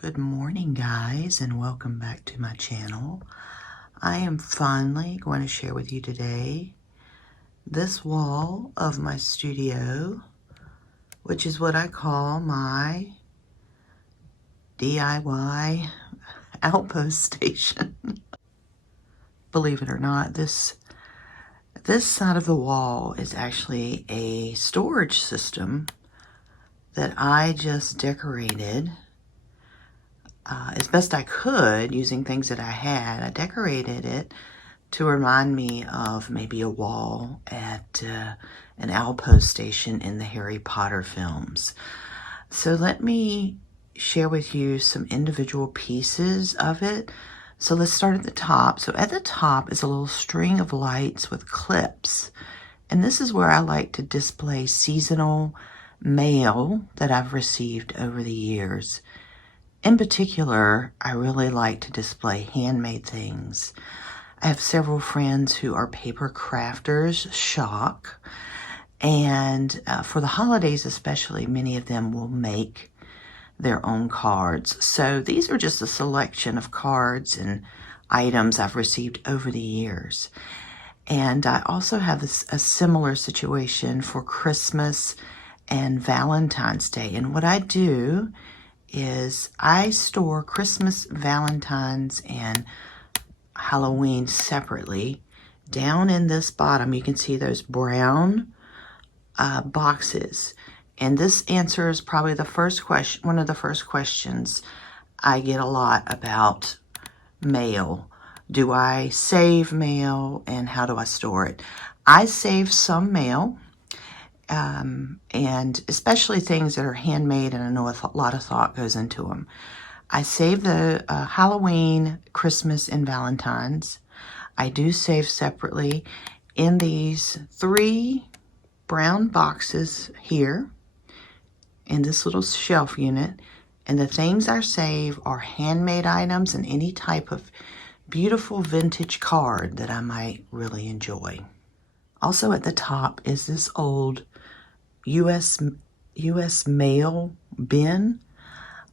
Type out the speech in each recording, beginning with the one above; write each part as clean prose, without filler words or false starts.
Good morning, guys, and welcome back to my channel. I am finally going to share with you today this wall of my studio, which is what I call my DIY outpost station. Believe it or not, this side of the wall is actually a storage system that I just decorated as best I could using things that I had. I decorated it to remind me of maybe a wall at an outpost station in the Harry Potter films. So let me share with you some individual pieces of it. So let's start at the top. So at the top is a little string of lights with clips. And this is where I like to display seasonal mail that I've received over the years. In particular, I really like to display handmade things. I have several friends who are paper crafters, shock, and for the holidays especially, many of them will make their own cards. So these are just a selection of cards and items I've received over the years. And I also have a similar situation for Christmas and Valentine's Day. And what I do is I store Christmas, Valentine's, and Halloween separately. Down in this bottom, you can see those brown boxes. And this answers probably the first question, one of the first questions I get a lot about mail. Do I save mail and how do I store it? I save some mail. And especially things that are handmade, and I know a lot of thought goes into them. I save the Halloween, Christmas, and Valentine's. I do save separately in these 3 brown boxes here in this little shelf unit. And the things I save are handmade items and any type of beautiful vintage card that I might really enjoy. Also at the top is this old U.S. mail bin.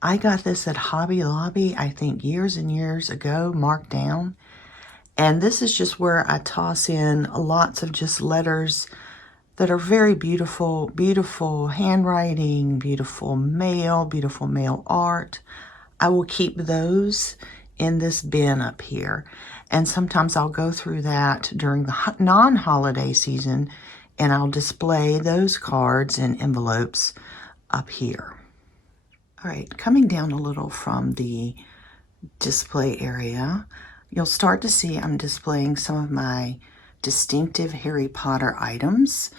I got this at Hobby Lobby, I think years and years ago, marked down. And this is just where I toss in lots of just letters that are very beautiful, beautiful handwriting, beautiful mail art. I will keep those in this bin up here. And sometimes I'll go through that during the non-holiday season and I'll display those cards and envelopes up here. All right, coming down a little from the display area, you'll start to see I'm displaying some of my distinctive Harry Potter items.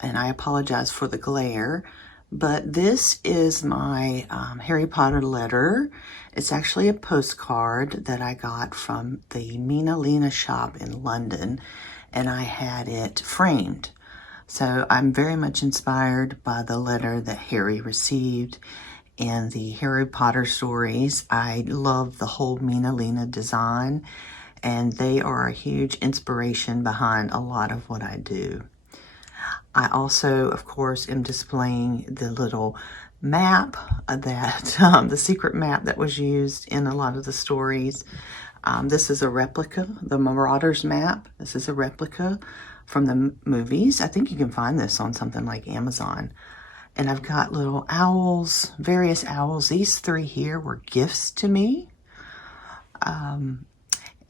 And I apologize for the glare, but this is my Harry Potter letter. It's actually a postcard that I got from the Mina Lena shop in London, and I had it framed. So I'm very much inspired by the letter that Harry received in the Harry Potter stories. I love the whole Mina Lena design, and they are a huge inspiration behind a lot of what I do. I also, of course, am displaying the little map that, the secret map that was used in a lot of the stories. This is a replica, the Marauders map. This is a replica from the movies. I think you can find this on something like Amazon. And I've got little owls, various owls. These 3 here were gifts to me. And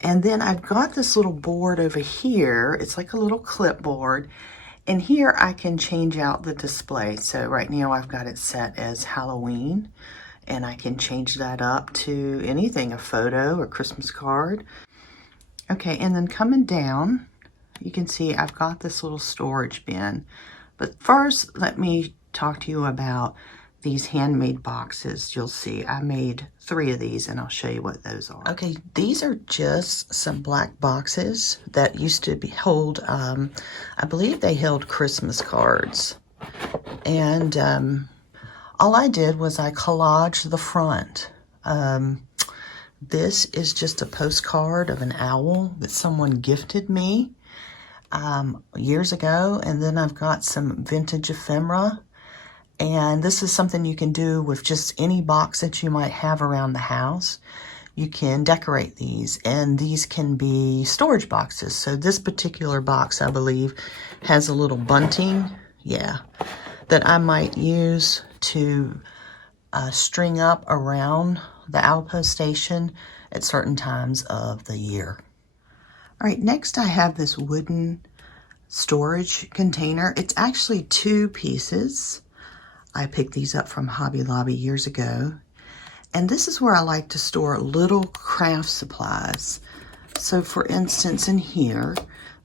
then I've got this little board over here. It's like a little clipboard. And here I can change out the display. So right now I've got it set as Halloween. And I can change that up to anything, a photo or Christmas card. Okay, and then coming down, you can see I've got this little storage bin. But first, let me talk to you about these handmade boxes. You'll see I made 3 of these, and I'll show you what those are. Okay, these are just some black boxes that used to hold, I believe they held Christmas cards. And all I did was I collaged the front. This is just a postcard of an owl that someone gifted me years ago. And then I've got some vintage ephemera And this is something you can do with just any box that you might have around the house. You can decorate these, and these can be storage boxes. So this particular box, I believe, has a little bunting, yeah, that I might use to string up around the outpost station at certain times of the year. All right, next I have this wooden storage container. It's actually 2 pieces. I picked these up from Hobby Lobby years ago. And this is where I like to store little craft supplies. So for instance, in here,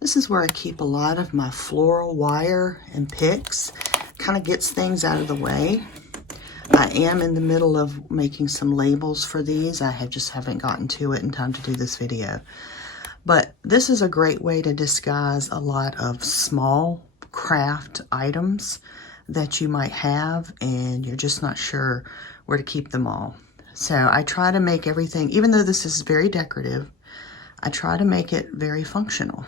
this is where I keep a lot of my floral wire and picks. Kind of gets things out of the way. I am in the middle of making some labels for these. I just haven't gotten to it in time to do this video. But this is a great way to disguise a lot of small craft items that you might have, and you're just not sure where to keep them all. So I try to make everything, even though this is very decorative, I try to make it very functional.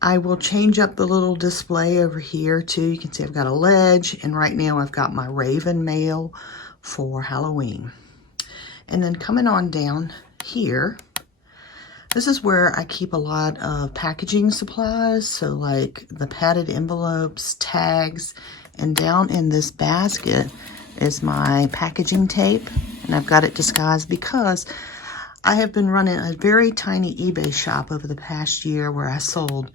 I will change up the little display over here too. You can see I've got a ledge, and right now I've got my raven mail for Halloween. And then coming on down here, this is where I keep a lot of packaging supplies. So like the padded envelopes, tags, and down in this basket is my packaging tape. And I've got it disguised because I have been running a very tiny eBay shop over the past year where I sold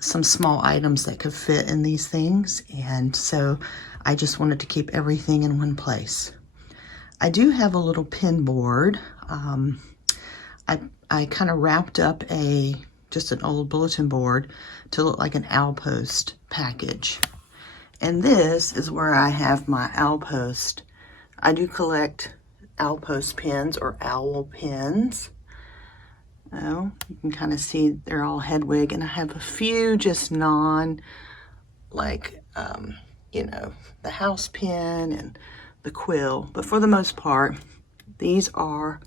some small items that could fit in these things. And so I just wanted to keep everything in one place. I do have a little pin board. I kind of wrapped up just an old bulletin board to look like an Outpost package. And this is where I have my Outpost. I do collect Outpost pins or owl pins. Oh, you can kind of see they're all Hedwig, and I have a few just like, you know, the house pin and the quill. But for the most part, these are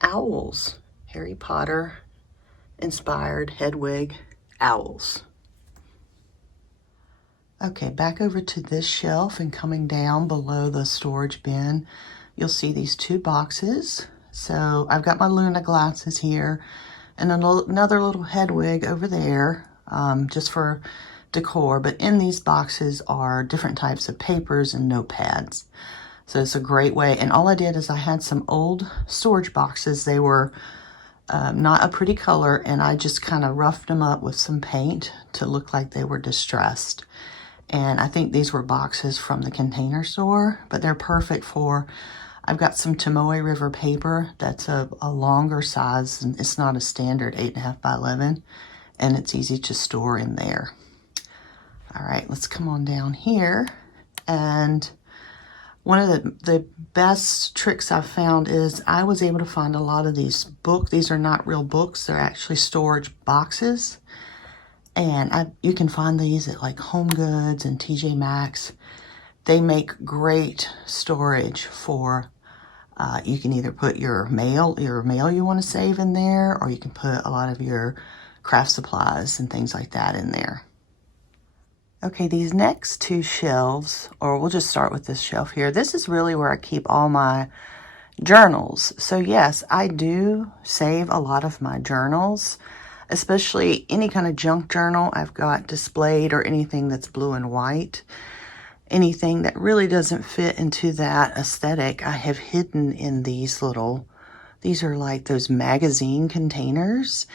owls. Harry Potter inspired Hedwig owls. Okay, back over to this shelf, and coming down below the storage bin, you'll see these 2 boxes. So I've got my Luna glasses here, and another little Hedwig over there, just for decor. But in these boxes are different types of papers and notepads. So it's a great way. And all I did is I had some old storage boxes. They were not a pretty color, and I just kind of roughed them up with some paint to look like they were distressed. And I think these were boxes from the Container Store, but they're perfect for, I've got some Tomoe River paper that's a longer size, and it's not a standard 8.5 by 11, and it's easy to store in there. All right, let's come on down here. And one of the best tricks I've found is I was able to find a lot of these books. These are not real books, they're actually storage boxes. And you can find these at like Home Goods and TJ Maxx. They make great storage for, you can either put your mail you want to save in there, or you can put a lot of your craft supplies and things like that in there. Okay, these next 2 shelves, or we'll just start with this shelf here. This is really where I keep all my journals. So yes, I do save a lot of my journals, especially any kind of junk journal I've got displayed, or anything that's blue and white. Anything that really doesn't fit into that aesthetic, I have hidden in these are like those magazine containers.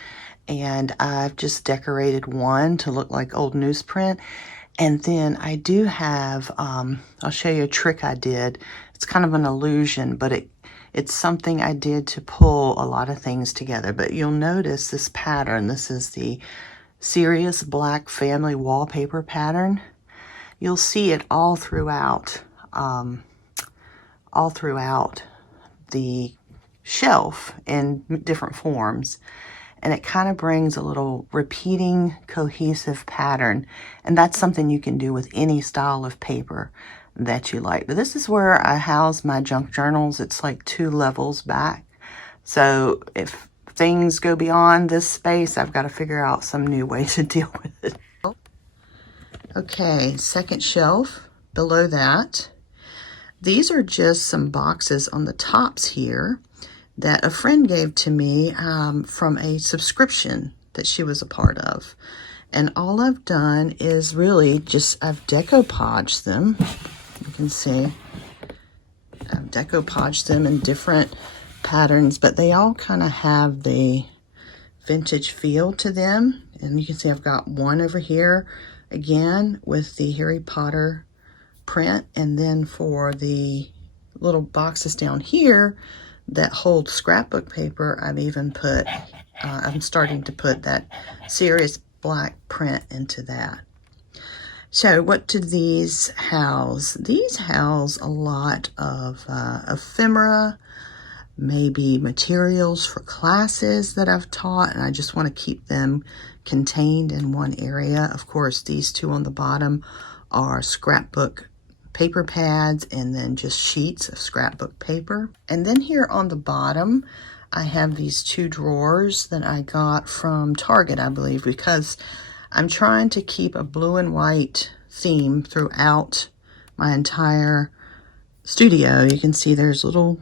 And I've just decorated one to look like old newsprint. And then I do have, I'll show you a trick I did. It's kind of an illusion, but it's something I did to pull a lot of things together. But you'll notice this pattern. This is the Serious Black Family Wallpaper pattern. You'll see it all throughout the shelf in different forms. And it kind of brings a little repeating, cohesive pattern. And that's something you can do with any style of paper that you like. But this is where I house my junk journals. It's like 2 levels back. So if things go beyond this space, I've got to figure out some new way to deal with it. Okay, second shelf. below that, these are just some boxes on the tops here that a friend gave to me from a subscription that she was a part of. And all I've done is really just, I've decoupaged them. You can see I've decoupaged them in different patterns, but they all kind of have the vintage feel to them. And you can see I've got one over here again with the Harry Potter print, and then for the little boxes down here that hold scrapbook paper, I've even put I'm starting to put that serious black print into that. So what do these house? These house a lot of ephemera, maybe materials for classes that I've taught, and I just want to keep them contained in one area. Of course, these two on the bottom are scrapbook paper pads, and then just sheets of scrapbook paper. And then here on the bottom, I have these two drawers that I got from Target, I believe, because I'm trying to keep a blue and white theme throughout my entire studio. You can see there's little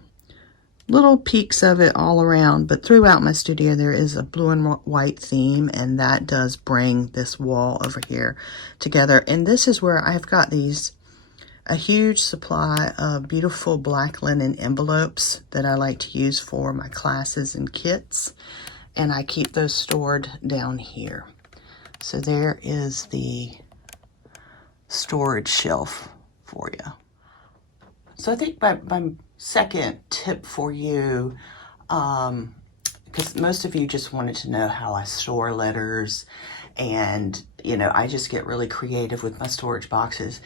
peaks of it all around, but throughout my studio there is a blue and white theme, and that does bring this wall over here together. And this is where I've got a huge supply of beautiful black linen envelopes that I like to use for my classes and kits, and I keep those stored down here. So there is the storage shelf for you. So I think my second tip for you, because most of you just wanted to know how I store letters, and you know, I just get really creative with my storage boxes,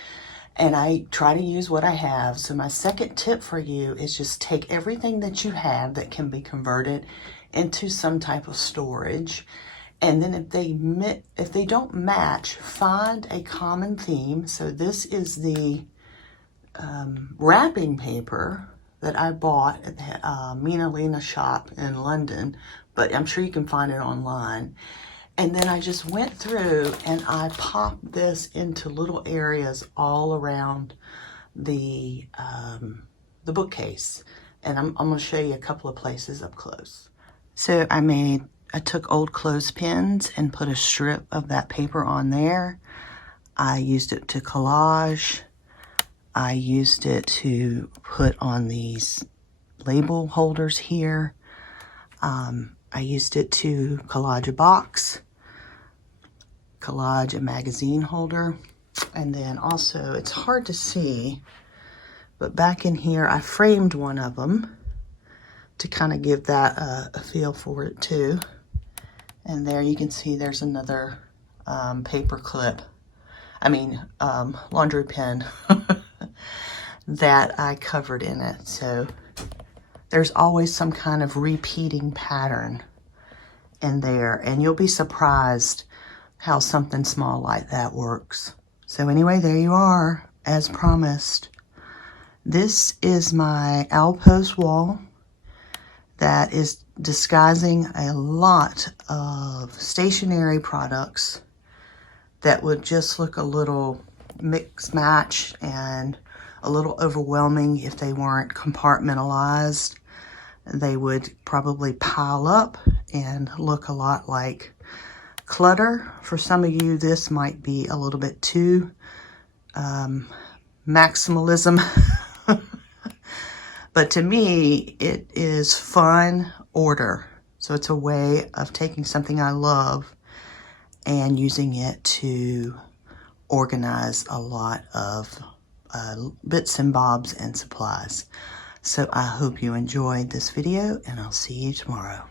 and I try to use what I have. So my second tip for you is just take everything that you have that can be converted into some type of storage, and then if they don't match, find a common theme. So this is the wrapping paper that I bought at the Mina Lena shop in London, but I'm sure you can find it online. And then I just went through and I popped this into little areas all around the bookcase. And I'm going to show you a couple of places up close. So I took old clothespins and put a strip of that paper on there. I used it to collage. I used it to put on these label holders here. I used it to collage a box, collage a magazine holder, and then also, it's hard to see, but back in here I framed one of them to kind of give that a feel for it too. And there you can see there's another paper clip, laundry pen that I covered in it. So there's always some kind of repeating pattern in there, and you'll be surprised how something small like that works. So anyway, there you are, as promised. This is my Outpost wall that is disguising a lot of stationery products that would just look a little mix match and a little overwhelming if they weren't compartmentalized. They would probably pile up and look a lot like clutter. For some of you, this might be a little bit too maximalism. But to me, it is fun order. So it's a way of taking something I love and using it to organize a lot of bits and bobs and supplies. So I hope you enjoyed this video, and I'll see you tomorrow.